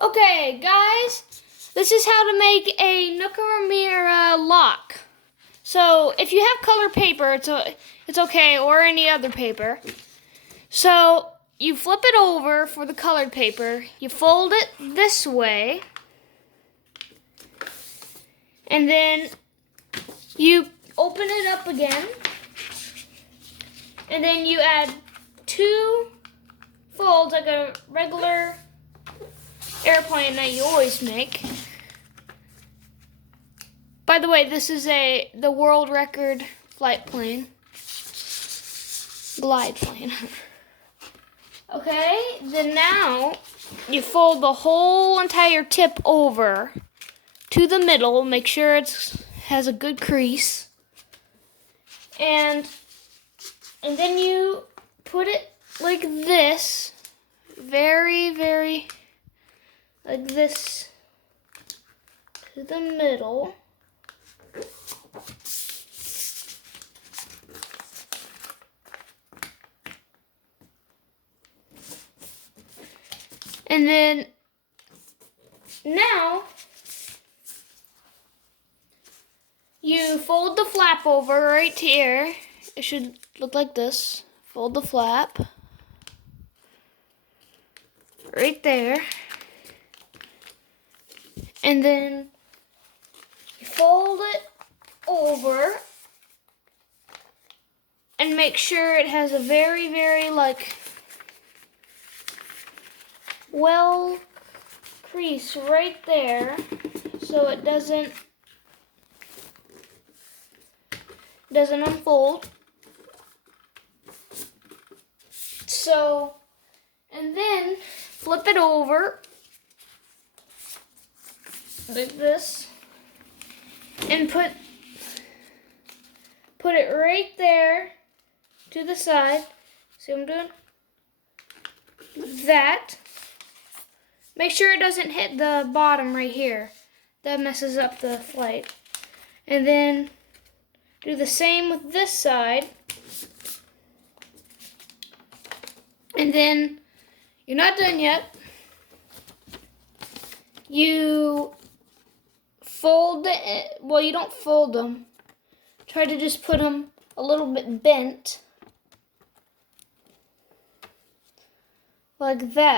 Okay, guys, this is how to make a nakamura lock. So if you have colored paper, it's okay, or any other paper. So you flip it over for the colored paper. You fold it this way, and then you open it up again, and then you add 2 folds like a regular airplane that you always make. By the way, this is the world record flight plane. Glide plane. Okay, then now you fold the whole entire tip over to the middle. Make sure it has a good crease. And then you put it like this. Very, very like this to the middle. And then now you fold the flap over right here. It should look like this. Fold the flap right there. And then you fold it over and make sure it has a very, very well crease right there, so it doesn't unfold. So, and then flip it over like this and put it right there to the side. See what I'm doing? That. Make sure it doesn't hit the bottom right here. That messes up the flight. And then do the same with this side. And then you're not done yet. You fold it. Well, you don't fold them. Try to just put them a little bit bent. Like that.